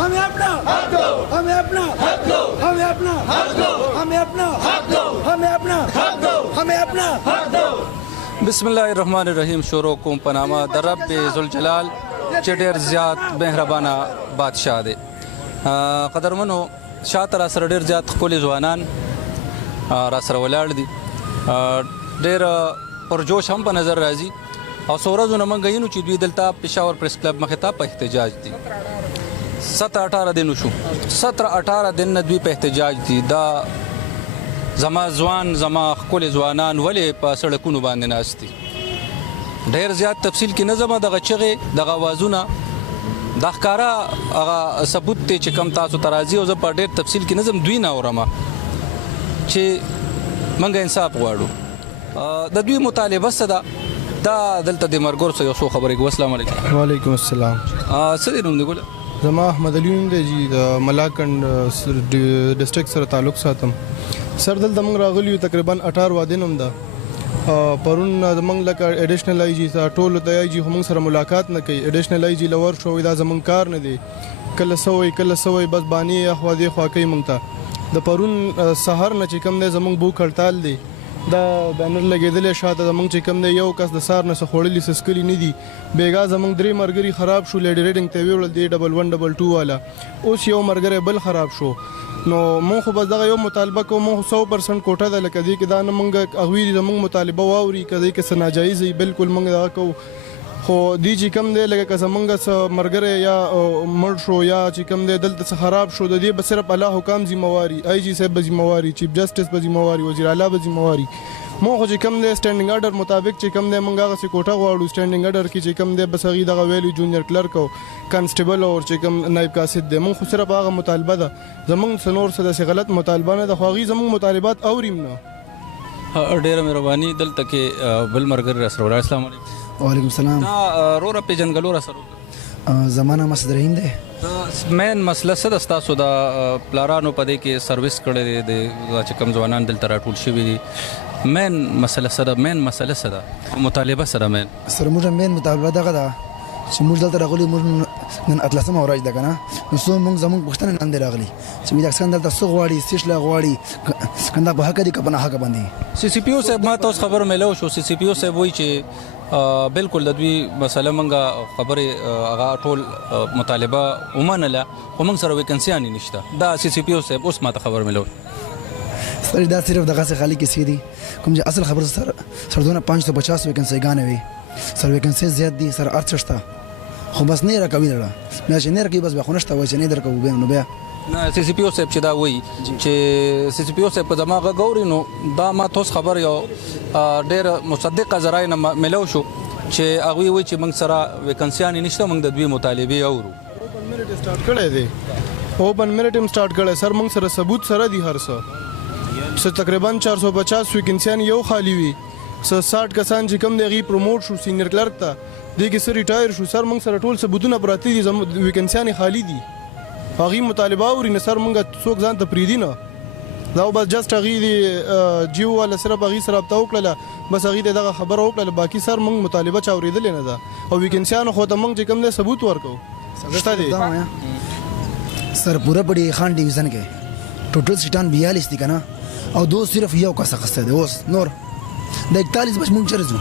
हमें अपना हक दो, हमें अपना हक दो, हमें अपना हक दो, हमें अपना हक दो, हमें अपना हक दो, हमें अपना हक दो। बिस्मिल्लाहिर्रहमानिर्रहीम। शुरू को पनामा दरब ज़ुलजलाल चेडेर ज़्याद मेहरबाना बादशाह दे कदरमनो शात रासर डेर ज़्याद खुली जवानान रासर वलाड़ दी डेर पुरजोश हम पर नज़र राजी और सोरज नमन गई ची दुई दलता पेशावर प्रेस क्लब मखता पर एहतजाज दी 17-18 दिन शू 17-18 दिन नदवी पे एहतजाज दी दा जमा जवान जमा खुली जवानान वले पर सड़कों बांधे नास्ती ढेर ज़्यादा तफसील की नज़म दगा चगे दगा वाजुना दखकारा अगा सबूत ते चिकम तासु तराजी और जब ढेर तफसील की नज़म दुई ना औरमा चे मंगा इंसाफ वाड़ो दद्वी मुतालिबा सदा दा दलता दे मरगोर से यसो खबर एक अस्सलाम वालेकुम। वालेकुम अस्सलाम। सदी नूम देगोला जमा अहमद अली दे जी मलाकंड डिस्ट्रिक्ट सर ताल्लुक सातम सर दल दमंग रागली तकरीबन 18 दिन हम दा परुन दमंग लका एडिशनल आई जी सा टोल तय जी हम सर मुलाकात न कई एडिशनल आई जी लवर शो इदा जमंग कार न दे कल सवई बस बानी अखवा दे खवा कई मंगता द परुन सहर न चिकम दे जमंग भूख हड़ताल दे دا بانر لګیدل شاته زمونږ چې کوم دی یو کس د سار نه خوړلې سسکلی نه دي بیګا زمونږ درې مرګري خراب شو لیډ ریډینګ ته ویول دی 1122 والا اوس یو مرګره بل خراب شو نو مونږ خو بس دغه یو مطالبه کوم 100% کوټه د لکه دی کې دا نه مونږ اغوی زمونږ مطالبه واوري کدی کې سناجایز بالکل مونږ دا کو خو دی چې کم دی لکه زمونږ مرګره یا مړ شو یا چې کم دی دلته خراب شو د دې بس صرف الله حکام ذمہواری آی جی صاحب ذمہواری چیف جسټس په ذمہواری وزیر اعلی په ذمہواری مو خو چې کم دی سټینډینګ آرډر مطابق چې کم دی مونږ هغه سي کوټه غواړو سټینډینګ آرډر کې چې کم دی بس هغه دغه ویلی جونیئر کلرک او کانسټیبل او چې کم نائب قاصد دی مونږ خو صرف هغه مطالبه ده زمونږ سنور سره غلط مطالبه نه ده خو هغه زمونږ مطالبات اوریم نه ډیره مهرباني دلته کې بل مرګر رسول الله السلام علیکم وعلیکم السلام رورا په جنگلو را سره زمانہ مسد رحیم ده مین مسله څه د تاسو د پلارانو په دې کې سرویس کړی دی چې کم ځوانان دلته راټول شوي دي مین مسله څه ده مطالبه سره مین سره موږ مین مطالبه دغه ده چې موږ دلته راغلي موږ نن اتلسمه ورځ ده کنه نو څو موږ زموږ پښتنه نن دی راغلي چې موږ څنګه دلته څو غواړي سیشلا غواړي کنده په حق دي کبنه حق باندې سی سی پی او صاحب ما تاسو خبر ملو شو سی سی پی او صاحب وایي چې بالکل د دوی مسله منګه خبره هغه ټول مطالبه ومنله خو موږ سره ویکنسیان نشته دا سی سی پی او صاحب اوس ما ته خبر ملو سر دا صرف دغه څه خالی کې سیدي کوم چې اصل خبر سر دونه 550 ویکنسی غانې وي سر ویکنسی زیات دي سر ارچشتا خو بس نه راکوي دره مې چې نه راکوي بس به خونشته وای چې نه درکو به نو بیا نه سی سی پی او صاحب چې دا وایي چې سی سی پی او صاحب په دماغه ګوري نو دا ما تاسو خبر یو ډېر مصدقه ذرای نه ملو شو چې هغه وایي چې موږ سره ویکنسیان نشته موږ د دوی مطالبه اورو اوپن میرټ سٹارټ کړی دی اوپن میرټ هم سٹارټ کړی سر موږ سره ثبوت سره دی هر څه تقریبا 450 ویکنسیان یو خالی وي 60 کسان چې کم دی پروموټ شو سینیئر کلرک ته دی کې سر ریټایر شو سر موږ سره ټول ثبوتونه پراته دي ویکنسیان خالی دي هغه مطالبه اوري نه سر موږ څوک ځان ته پریدي نه دا بس جست هغه دی جیو ولا صرف هغه سره رابطه وکړه بس هغه دغه خبر وکړه باقي سر موږ مطالبه چا اوریدل نه ده او ویکنسیان خو ته موږ چې کم دی ثبوت ورکو شته دي سر پورا پړي خان ډیویژن کې ټوټل سټان 42 دي کنه او دو صرف یو کس خسته دی اوس نور د 41 بس مونږ چرځو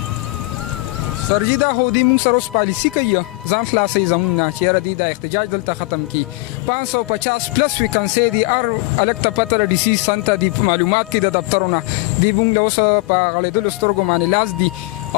سر جی دا خو دی مونږ سره اوس پالیسی کوي ځان خلاصي زمون نه چیرې دی دا احتجاج دلته ختم کی 550 پلس ویکنسی دی ار الکته پتر ډي سي سنت دی معلومات کې د دفترونه دی مونږ له اوس په غړېدل سترګو باندې لاس دی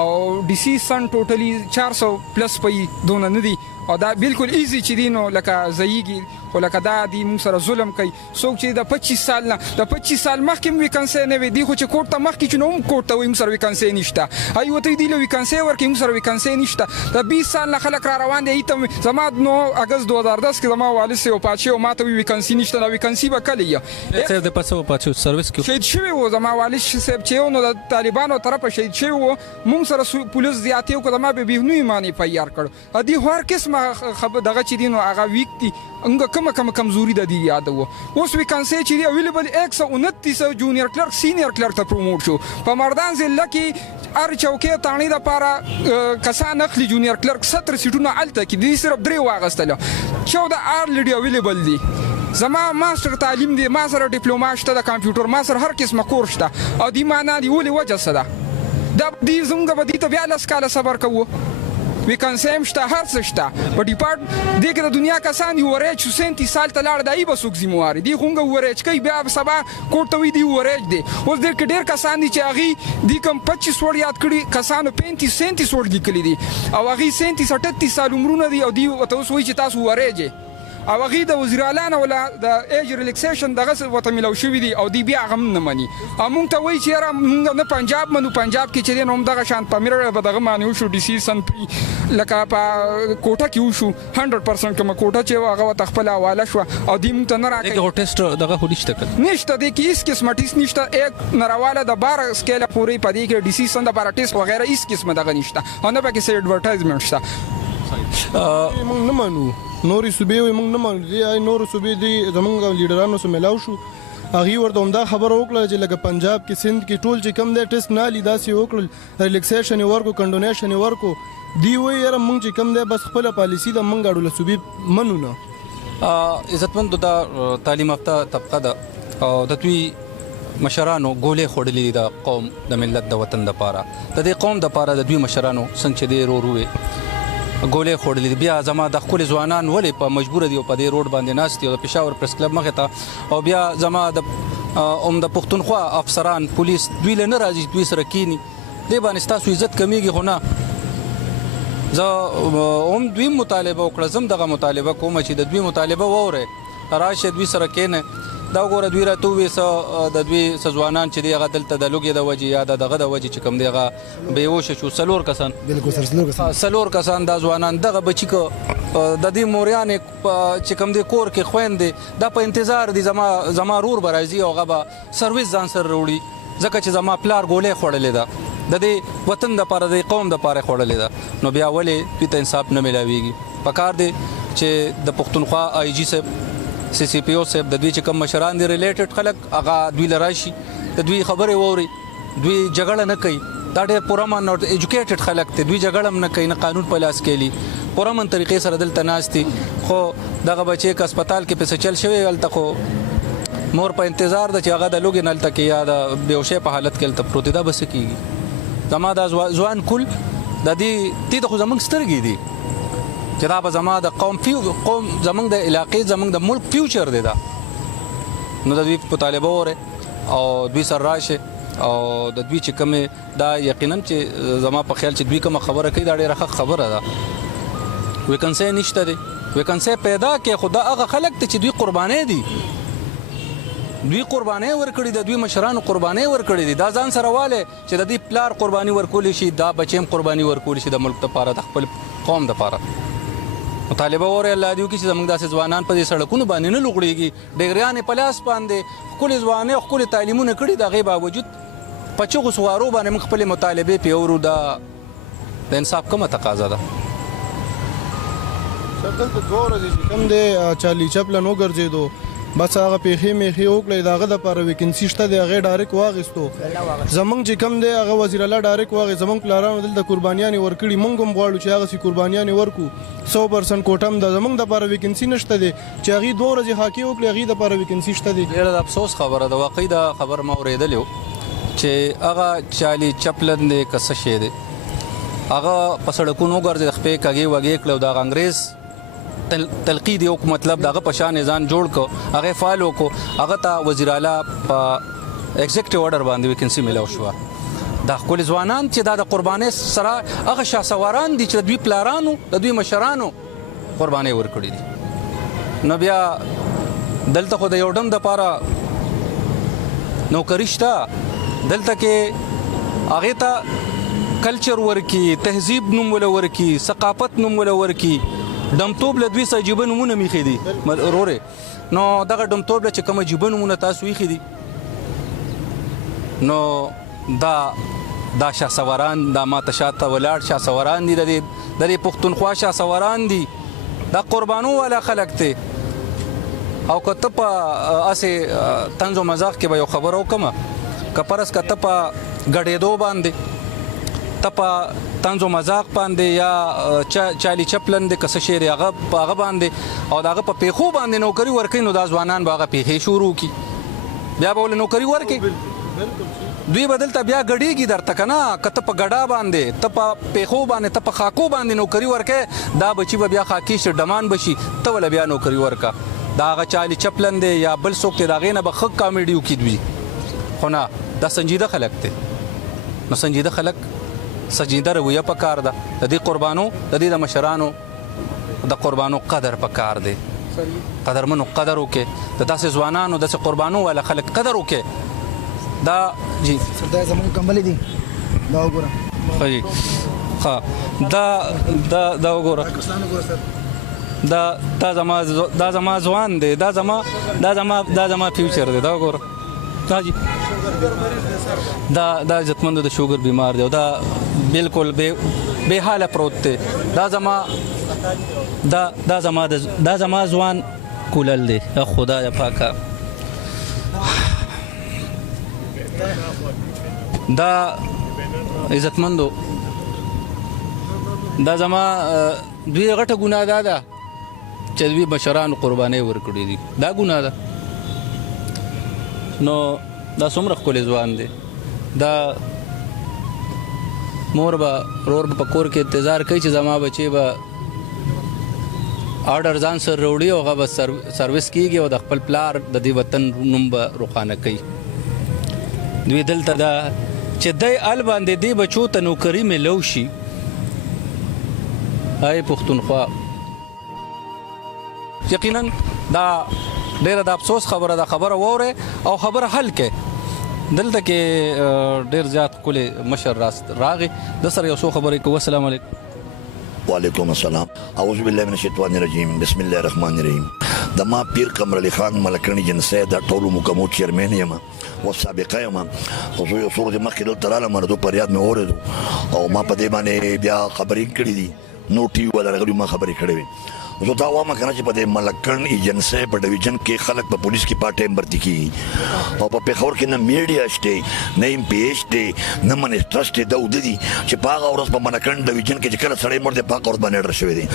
او ډي سي سن ټوټلی 400 پلس پي دون نه دی او دا بالکل ایزی چې دی نو لکه زیږي خو لکه دا دی مونږ سره ظلم کوي څوک چې د 25 سال نه د 25 سال مخکې ویکنسی نه وي دی خو چې کوټ ته مخکې چې نو هم کوټ ته وي مونږ سره ویکنسی نشته ای وته دی له ویکنسی ورکې مونږ سره ویکنسی نشته د 20 سال نه خلک را روان دي ایته زما نو اگست 2010 کې زما والد سه او پاتشه او ماته ویکنسی نشته نو ویکنسی به کله یې صاحب د پاسو پاتشو سرویس کې شهید شوی و زما والد صاحب چې نو د طالبانو طرفه شهید شوی و مونږ سره پولیس زیاتیو کړه ما به بهنوي معنی پیار کړ ادي هر قسمه خبر دغه چې دي نو هغه ویک دي انګه کومه کمزوري د دې یاد وو اوس وی کان سي چې اویلیبل 129 جونیئر کلرک سینیئر کلرک ته پروموټ شو په مردان ضلع کې هر چوکۍ تانی د پاره کسان اخلي جونیئر کلرک 17 سیټونه الته کې دي صرف 3 واغستله 14 آلریډي اویلیبل دي زما ماستر تعلیم دی ما سره ډیپلوما شته د کمپیوټر ما سره هر قسمه کورس شته او دی معنا دی ولې وجه څه ده دا دې زموږ به دې ته بیا لس کاله صبر کوو ویکنسۍ شته هر څه شته په ډیپارټ دې کې د دنیا کسان دي ورېج 37 سال ته لاړ دی به څوک ذموار دي خونګه ورېج کوي بیا سبا کوټ ته وي دی ورېج دی اوس دې کې ډېر کسان دي چې هغه دې کم 25 وړ یاد کړي کسانو 35 37 وړ لیکلي دي او هغه 37 38 سال عمرونه دي او دی ته اوس وایي چې تاسو ورېج او هغه د وزیر اعلی ولا د ایج ریلیکسیشن دغه وته ملو شوی دی او دی بیا غم نه مني مونږ ته وایي چې را مونږ نه پنجاب منو پنجاب کې چې نوم دغه شان په میره به دغه معنی شو ډیسیژن لکه په کوټه کې وشو 100% کوم کوټه چې هغه تخپل حواله شو او دی مونږ ته نه راکړي دغه ټیسټ دغه هډیشته کړ نشته د کې هیڅ قسمه ټیسټ نشته یک نارواله د 12 سکیل پورې پدې کې ډیسیژن د 12 ټیسټ وغیرہ هیڅ قسمه دغه نشته او نه پکې سه ایڈورټایزمنټ شته موږ نه مانو نورې صوبې موږ نه مانو دي نورو صوبې دي زمونږ لیډرانو سره ملاو شو هغه ورته همدا خبره وکړه چې لکه پنجاب کې سند کې ټول چې کم دی ټیسټ نه لیدا سي وکړل ریلیکسیشن ورکو کنډونیشن ورکو دی وی یاره موږ چې کم دی بس خپل پالیسی د موږ اړول صوبې منو نه عزتمند د تعلیم یافته طبقه ده او د دوی مشرانو ګولې خوړلې دي د قوم د ملت د وطن لپاره د دې قوم لپاره د دوی مشرانو څنګه چې دی روروي ګولې خوړلې بیا زما د خپل ځوانان ولې په مجبور دي په دې روډ باندې ناست دي او پېښور پریس کلب مخې ته او بیا زما د د پښتونخوا افسران پولیس دوی له نه راځي دوی سره کینی دې باندې ستاسو عزت کمیږي خو نه زه دوی مطالبه وکړه زم دغه مطالبه کوم چې د دوی مطالبه ووره راشه دوی سره کینه دا وګوره دوی راته وې د دوی ځوانان چې دی هغه دلته د لوګي د وجې یا دغه د وجې چې کوم دی هغه بېهوشه شو څلور کسان بالکل سر څلور کسان دا ځوانان دغه بچي که د دې موریانې چې کوم دی کور کې خویندې دا په انتظار دي زما رور به راځي او هغه به سرویس ځان سره راوړي ځکه چې زما پلار ګولې خوړلې ده د دې وطن دپاره د قوم دپاره خوړلې ده نو بیا ولې دوی ته انصاف نه میلاویږي پکار دی چې د پښتونخوا آی جي صاحب سی سی پی او صاحب د دوی چې کوم مشران دي ریلیټډ خلک هغه دوی لراشي د دوی خبرې ووري دوی جګړه نه کوي دا ډېر پرامن او ایجوکیټډ خلک دي دوی جګړه نه کوي نه قانون په لاس کې لي پرامن طریقې سره دلته ناست دي خو دغه بچی که هسپتال کې پیسې چل شوی هلته خو مور په انتظار ده چې هغه د لوګي نه هلته کې یا د بېهوشۍ په حالت کې هلته پروت دی دا به څه کېږي زما دا ځوان کل د دې د خو زموږ سترګې دي چې دا به زما د قوم زمونږ د علاقې زمونږ د ملک فیوچر دی دا نو د دوی مطالبه وره او دوی سره راشه او د دوی چې کومې دا یقینا چې زما په خیال چې دوی کومه خبره کوي دا ډېره ښه خبره ده ویکنسۍ نشته دی ویکنسۍ پیدا کې خو دا هغه خلک دی چې دوی قربانۍ دي دوی قربانۍ ورکړي د دوی مشرانو قربانۍ ورکړي دي دا ځان سره والی چې د دوی پلار قرباني ورکولی شي دا بچی هم قرباني ورکولی شي د ملک دپاره د خپل قوم دپاره مطالبه وره الله دیو کې چې زموږ داسې ځوانان په دې سړکونو باندې نه لوغړېږي ډګریانې په لاس باندې ښکلې ځوانۍ ښکلې تعلیمونه کړي د هغې باوجود په چغو سوارو باندې موږ خپلې مطالبې پې اورو دا د انصاف کومه تقاضا ده سر دلته 2 ورځې چې کوم دی چارلي چپلن وګرځېدو بس هغه پیښې میښې وکړې د هغه دپاره ویکنسي شته دی هغې ډایرکټ واخیستو زموږ چې کوم دی هغه وزیر الله ډایرکټ واخیست زموږ پلارانو دلته قربانیانې ورکړي موږ هم غواړو چې هغسې قربانیانې ورکړو 100% کوټه هم ده زموږ دپاره ویکنسي نشته دی چې هغې 2 ورځې حاکې وکړي هغې دپاره ویکنسي شته دی ډېره د افسوس خبره ده واقعي دا خبر ما اورېدلی و چې هغه چارلي چپلن دی که څه شی دی هغه په سړکونو وګرځېد خپې کږې وږې کړه او د هغه انګریز تلقید یو مطلب دغه په شان ځان جوړ کړ هغه فعال وکړو هغه ته وزیر اعلی په ایگزیکټیو order باندې ویکنسي ملو شوه دا ښکلي ځوانان چې دا د قربانۍ سره هغه شهسواران دي چې د دوی پلارانو د دوی مشرانو قربانۍ ورکړي دي نو بیا دلته خو د یو ډم دپاره نوکري شته دلته کې هغې ته کلچر ورکي تهذیب نوم وله ورکي ثقافت نوم وله ورکي ډمتوب له دوی سره جیبه نومونه میښې دي ورورې نو دغه ډمتوب له چې کومه جیبه نومونه تاسو ایښي دي نو دا شهسواران دا ماته شاته ولاړ شهسواران دي د دې پښتونخوا شهسواران دي دا قربانو والا خلک دی او که ته په اسې طنز و مزاح کې به یو خبره وکړمه که فرض که ته په ګډېدو باندې ته په طنز و مزاح باندې یا چالي چپلن دی که څه شی دی هغه باندې او د هغه په پیښو باندې نوکري ورکوي نو دا ځوانان به هغه پیښې شروع کړي بیا به ولې نوکري ورکړي دوی به دلته بیا ګډېږي درته که نه که ته په ګډا باندې ته په پیښو باندې ته په خاکو باندې نوکري ورکوې دا بچي به بیا خاکي شي ډمان به شي ته ول بیا نوکري ورکه دا هغه چالي چپلن دی یا بل څوک دی د هغې نه به ښه کامیډي وکړي دوی خو نه دا سنجیده خلک دی نو سنجیده خلک سنجیده رویه پکار ده د دې قربانو د دې د مشرانو د قربانو قدر پکار دی قدرمنو قدر وکړي د داسې ځوانانو داسې قربانو والا خلک قدر وکړي دا جی دا زموږ کمبلې دي دا وګوره ښه جی ښه دا وګوره دا زما ځوان دی دا زما فیوچر دی دا وګوره دا جی دا عزتمندو د شوګر بیمار دی او دا بالکل بے حاله پروت دی دا زما ځوان کولل دی خدای پاکه دا عزتمندو دا زما دوی غټه ګناه ده چې دوی بشرانو قربانۍ ورکړي دي دا ګناه ده نو دا څومره ښکلی ځوان دی دا مور به ورور به په کور کې انتظار کوي چې زما بچی به آرډر ځان سره راوړي او هغه به سروس کېږي او د خپل پلار د دې وطن نوم به روښانه کوي دوی دلته دا چې دی ال باندې دې بچو ته نوکري میلو شي ای پښتونخوا یقینا دا ډیره د افسوس خبره ده خبره واورئ او خبره حل کړئ دلته کې ډیر زیات ښکلی مشر راغی د سره یو څو خبرې کوو السلام علیکم وعلیکم السلام اعوذ بالله من الشیطان الرجیم بسم الله الرحمن الرحیم د ما پیر قمر علی خان ملکنی جنسه د ټولو مکمو چیرمن یم او سابقه یم خو یو صورت مخکې دلته رااله مرده په یاد مې اورېدو او ما په دې باندې بیا خبرې کړې دي نو ټي وی ولا غوړي ما خبرې کړې وي زه دا وایم کنه چې په دې ملکن ایجنسي په ډیویژن کې خلک په پولیس کې پارت ټایم برتي کیږي او په پیښور کې نه میډیا شته نه ایم پی ایچ ته نه منسټر شته دا ودی چې په هغه ورځ په ملکن ډیویژن کې چې کله سړی مړ دی په هغه ورځ باندې ډر شوی دی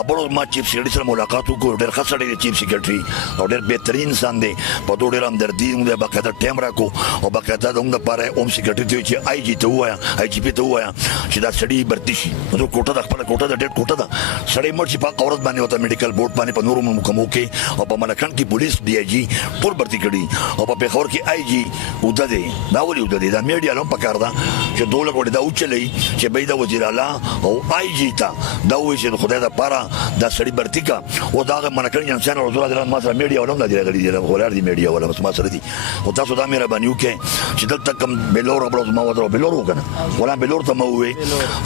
ابل ما چیف سیکرټری سره ملاقات وکړ ډېر ښه سړی دی چیف سیکرټری او ډېر بهترین انسان دی په دوه ډېر همدردي موږ باقاعده ټایم راکو او باقاعده د موږ لپاره اوم سیکرټری ته چې آی جی ته وایا آی جی پی ته وایا چې دا سړی برتي شي نو کوټه د خپل کوټه د ډېر کوټه ده سړی مړ شي په هغه ورځ باندې وته میډیکل بورډ باندې په نورو مکمو کې او په ملکن کې پولیس ډي آی جی ټول برتي کړي او په پیښور کې آی جی وده دی دا ولې وده دی دا میډیا لوم پکار ده چې دوله کوډه دا اوچلې چې بيد وزیر اعلی او آی جی تا دا وایي چې خدای دا پاره دا سړی برتي کا او دا ملکن انسان او زړه درن ما سره میډیا ولوم نه دی غلي دی ولر دی میډیا ولوم ما سره دي او تاسو دا مې ربانیو کې چې دلته کم بلور بلوز ما ودرو بلور وکنه ولا بلور ته مو وي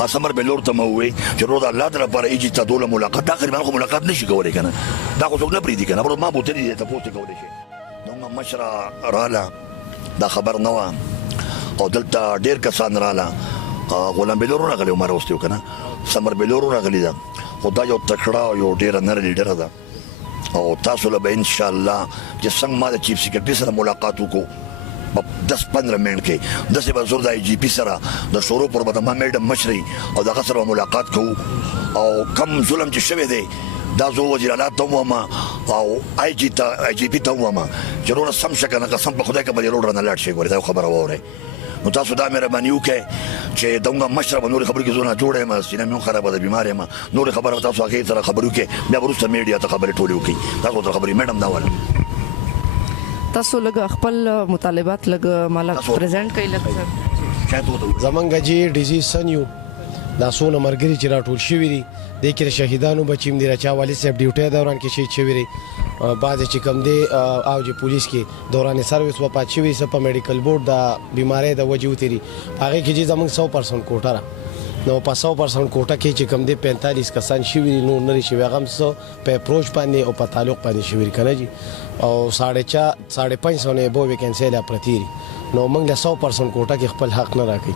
اسمر بلور ته مو وي چې روز الله تعالی پر ایجی ته دوله ملاقات تقریبا خو ملاقات نشي کولای کنه دا خو څوک نه پریدي کنه پرته ما بوته دي ته پوسټ کولای شي نو مشره رااله دا خبر نه و او دلته ډیر کسان رااله غلام بلور راغلی عمر واستیو کنه سمر بلور راغلی دا خدای یو تکړه یو ډیر نر لیډر ده او تاسو له ان شاء الله چې څنګه ما د چیف سیکرټری سره ملاقات وکړو 10-15 منټ کې د سیمه زور د آی جی پی سره د شورو پر بدما میډم مشري او دغه سره ملاقات کوو او کم ظلم چې شوی دی دا زو وزیر اعلی ته وما او آی جی پی ته وما ضرور سم شکنه قسم په خدای کې به ضرور نه لاړ شي ګوره دا خبره وره نو تاسو دا مهرباني وکړئ چې دغه مشر نور خبرې کې زونه جوړه ما سینه مې خرابه ده بیمار ما نور خبره تاسو هغه سره خبرو کې بیا ورسته میډیا ته خبرې ټولې وکړي تاسو ته خبرې میډم دا وله تاسو لږ خپل مطالبات لږ مالا پریزنټ کړئ لږ زمونږ جی ډیزیز سنیو دا سونه مرګري چې راټول شوی دي د کې شهیدانو بچیم دي رچا والی صاحب ډیوټي دوران کې شهید شوی دي بعد چې کم دی او چې پولیس کې دوران سرویس و پات شوی سپ میډیکل بورډ د بیماری د وجو تیری هغه کې چې زمونږ 100% کوټه را نو په 100% کوټه کې چې کم دی 45 کسان شوی نو نری شوی هغه سو په اپروچ باندې او په تعلق باندې شوی کنه جی او 4.5 نه بو ویکنسي لا پرتیری نو موږ له 100% کوټه کې خپل حق نه راکې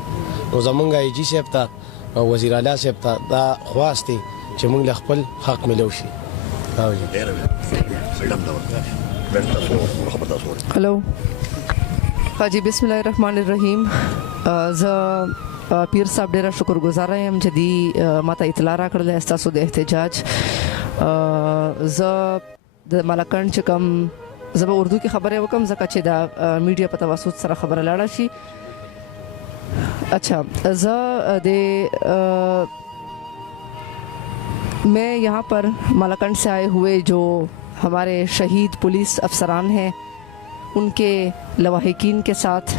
نو زمونږ ای جی صاحب ته وزیر اعلی صاحب ته دا خواسته چې موږ له خپل حق ملو شي हाँ जी हेलो हाँ जी बिस्मिल्लाहिर्रहमानिर्रहीम पीर साहब डेरा शुक्रगुजार आहियां जदी माता इतला राकड़ल एस्तासो दे एहतजाज ज द मलकन च कम जब उर्दू की खबर वकम जका च दा मीडिया पता वसूद सरा खबर लाड़ा शी अच्छा ज दे मैं यहाँ पर मलकंड से आए हुए जो हमारे शहीद पुलिस अफसरान हैं उनके लवाहिकीन के साथ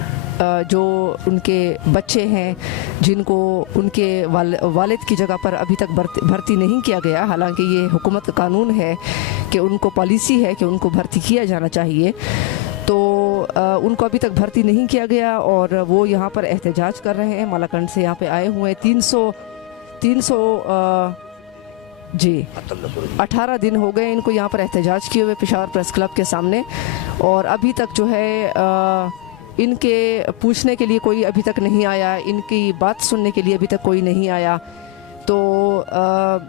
जो उनके बच्चे हैं जिनको उनके वालिद की जगह पर अभी तक भर्ती नहीं किया गया, हालांकि ये हुकूमत का कानून है कि उनको पॉलिसी है कि उनको भर्ती किया जाना चाहिए, तो उनको अभी तक भर्ती नहीं किया गया और वो यहाँ पर एहतजाज कर रहे हैं। मलकंड से यहाँ पे आए हुए 300 जी 18 दिन हो गए इनको यहाँ पर एहतजाज किए हुए पेशावर प्रेस क्लब के सामने, और अभी तक जो है इनके पूछने के लिए कोई अभी तक नहीं आया, इनकी बात सुनने के लिए अभी तक कोई नहीं आया। तो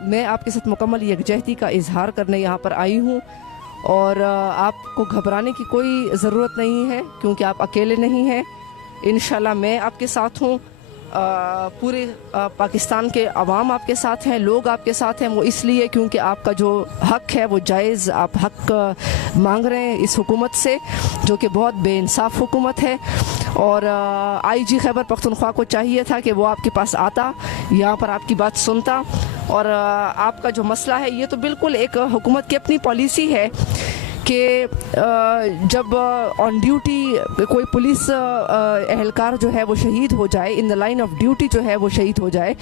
मैं आपके साथ मुकम्मल यकजहती का इजहार करने यहाँ पर आई हूँ और आपको घबराने की कोई ज़रूरत नहीं है क्योंकि आप अकेले नहीं हैं। इंशाल्लाह मैं आपके साथ हूँ, पूरे पाकिस्तान के अवाम आपके साथ हैं, लोग आपके साथ हैं। वो इसलिए क्योंकि आपका जो हक़ है वो जायज़ आप हक़ मांग रहे हैं इस हुकूमत से, जो कि बहुत बेइंसाफ़ हुकूमत है। और IG खैबर पख्तूनख्वा को चाहिए था कि वो आपके पास आता, यहाँ पर आपकी बात सुनता और आपका जो मसला है, ये तो बिल्कुल एक हुकूमत की अपनी पॉलिसी है कि जब ऑन ड्यूटी कोई पुलिस एहलकार जो है वो शहीद हो जाए, in the line of duty जो है वो शहीद हो जाए,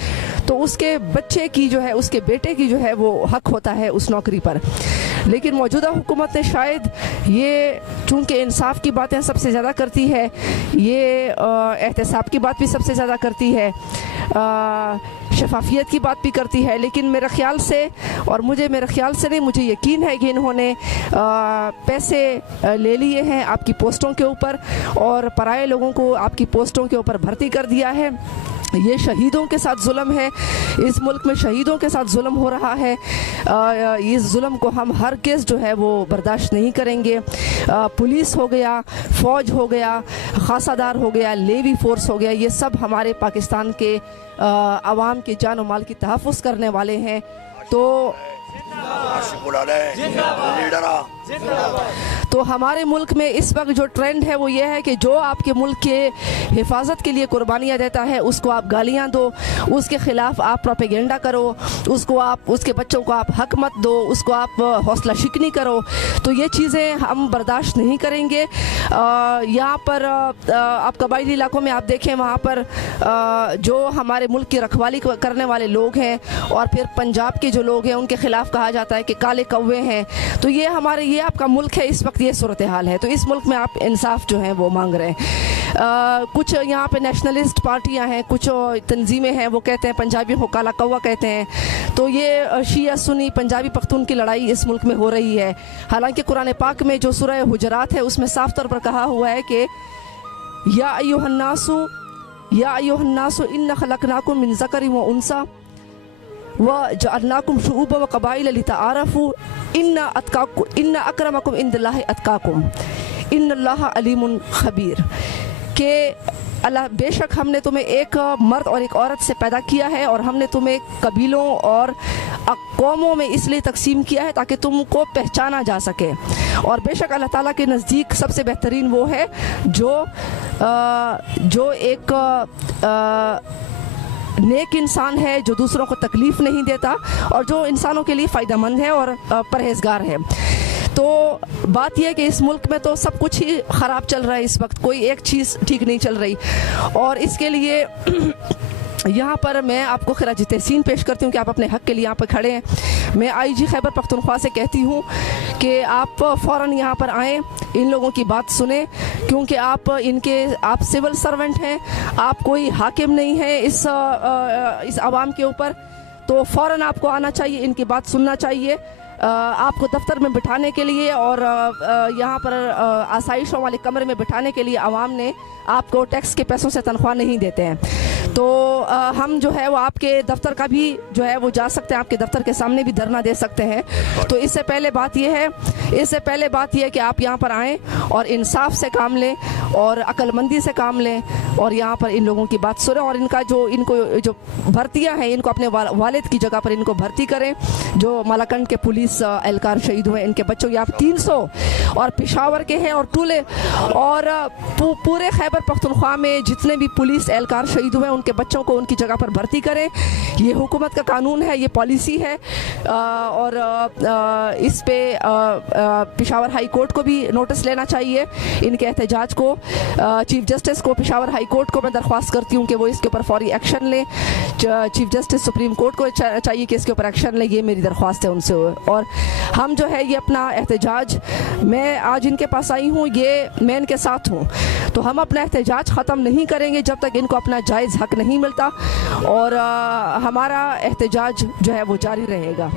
तो उसके बच्चे की जो है, उसके बेटे की जो है वो हक होता है उस नौकरी पर। लेकिन मौजूदा हुकूमत ने शायद ये, चूँकि इंसाफ की बातें सबसे ज़्यादा करती है, ये एहतसाब की बात भी सबसे ज़्यादा करती है, शफाफियत की बात भी करती है, लेकिन मेरे ख्याल से, और मेरे ख्याल से नहीं, मुझे यकीन है कि इन्होंने पैसे ले लिए हैं आपकी पोस्टों के ऊपर और पराए लोगों को आपकी पोस्टों के ऊपर भर्ती कर दिया है। ये शहीदों के साथ जुल्म है, इस मुल्क में शहीदों के साथ जुल्म हो रहा है। इस जुल्म को हम हर केस जो है वो बर्दाश्त नहीं करेंगे। पुलिस हो गया, फ़ौज हो गया, खासादार हो गया, लेवी फोर्स हो गया, ये सब हमारे पाकिस्तान के आवाम के जान और माल की तहफ़्फ़ुज़ करने वाले हैं। तो हमारे मुल्क में इस वक्त जो ट्रेंड है वो ये है कि जो आपके मुल्क के हिफाजत के लिए कुर्बानियाँ देता है उसको आप गालियाँ दो, उसके ख़िलाफ़ आप प्रोपेगेंडा करो, उसको आप, उसके बच्चों को आप हक मत दो, उसको आप हौसला शिकनी करो। तो ये चीज़ें हम बर्दाश्त नहीं करेंगे। यहाँ पर आप कबायली इलाकों में आप देखें, वहाँ पर जो हमारे मुल्क की रखवाली करने वाले लोग हैं और फिर पंजाब के जो लोग हैं उनके ख़िलाफ़ कहा जाता है कि काले कौवे हैं। तो ये आपका मुल्क है, इस वक्त ये सूरत हाल है। तो इस मुल्क में आप इंसाफ जो है वो मांग रहे हैं। कुछ यहाँ पे नेशनलिस्ट पार्टियाँ हैं, कुछ तंजीमें हैं, वो कहते हैं पंजाबियों को काला कौवा कहते हैं। तो ये शिया सुन्नी पंजाबी पख्तून की लड़ाई इस मुल्क में हो रही है। हालांकि कुरान पाक में जो सूरह हुजरात है उसमें साफ तौर पर कहा हुआ है कि या अय्युहन्नासु इन्ना खलकनाकुम मिन ज़करिन व उन्सा व जअलनाकुम शुऊबा व क़बाइल लितआरफू इन्ना अक्रमकुम इंदल्लाहि अत्काकुम इन्नल्लाहा अलीमुन खबीर। के अल्लाह, बेशक हमने तुम्हें एक मर्द और एक औरत से पैदा किया है और हमने तुम्हें कबीलों और कौमों में इसलिए तकसीम किया है ताकि तुमको पहचाना जा सके। और बेशक अल्लाह ताला के नज़दीक सबसे बेहतरीन वो है जो एक नेक इंसान है, जो दूसरों को तकलीफ़ नहीं देता और जो इंसानों के लिए फ़ायदेमंद है और परहेज़गार है। तो बात यह है कि इस मुल्क में तो सब कुछ ही ख़राब चल रहा है इस वक्त, कोई एक चीज़ ठीक नहीं चल रही। और इसके लिए यहाँ पर मैं आपको खिराज तहसीन पेश करती हूँ कि आप अपने हक़ के लिए यहाँ पर खड़े हैं। मैं IG खैबर पख्तूनख्वा से कहती हूँ कि आप फ़ौरन यहाँ पर आएँ, इन लोगों की बात सुने, क्योंकि आप सिविल सर्वेंट हैं, आप कोई हाकिम नहीं है इस आवाम के ऊपर। तो फ़ौरन आपको आना चाहिए, इनकी बात सुनना चाहिए। आपको दफ्तर में बिठाने के लिए और यहाँ पर आसाइशों वाले कमरे में बिठाने के लिए आवाम ने आपको टैक्स के पैसों से तनख्वाह नहीं देते हैं। तो हम जो है वो आपके दफ्तर का भी जो है वो जा सकते हैं, आपके दफ्तर के सामने भी धरना दे सकते हैं। तो इससे पहले बात यह है कि आप यहाँ पर आएँ और इंसाफ से काम लें और अक्लमंदी से काम लें और यहाँ पर इन लोगों की बात सुनें और इनको जो भर्तियाँ हैं इनको अपने वालिद की जगह पर इनको भर्ती करें। जो मालाकंड के पुलिस एहलकार शहीद हुए इनके बच्चों की आप 300 और पेशावर के हैं और टूले और पूरे खैबर पख्तूनख्वा में जितने भी पुलिस एहलकार शहीद हुए उनके बच्चों को उनकी जगह पर भर्ती करें। ये हुकूमत का कानून है, ये पॉलिसी है और इस पे पेशावर हाई कोर्ट को भी नोटिस लेना चाहिए इनके एहतजाज को। चीफ जस्टिस को, पेशावर हाई कोर्ट को मैं दरख्वास्त करती हूँ कि वो इसके ऊपर फौरी एक्शन लें। चीफ जस्टिस सुप्रीम कोर्ट को चाहिए कि इसके ऊपर एक्शन लें, ये मेरी दरख्वास्त है उनसे। और हम जो है ये अपना एहतजाज, मैं आज इनके पास आई हूँ, ये मैं इनके साथ हूँ, तो हम अपना एहतजाज ख़त्म नहीं करेंगे जब तक इनको अपना जायज़ हक नहीं मिलता और हमारा एहतजाज जो है वो जारी रहेगा।